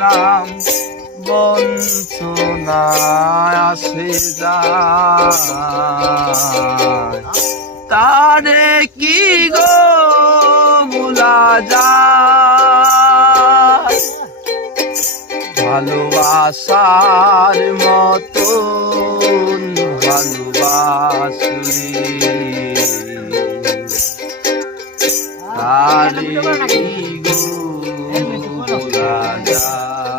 নাম বঞ্চনা আসে যায়, তারে কি গো ভুলা যায়? ভালোবাসার মতন ভালোবাসলি তারে কি গো ভুলা যায়?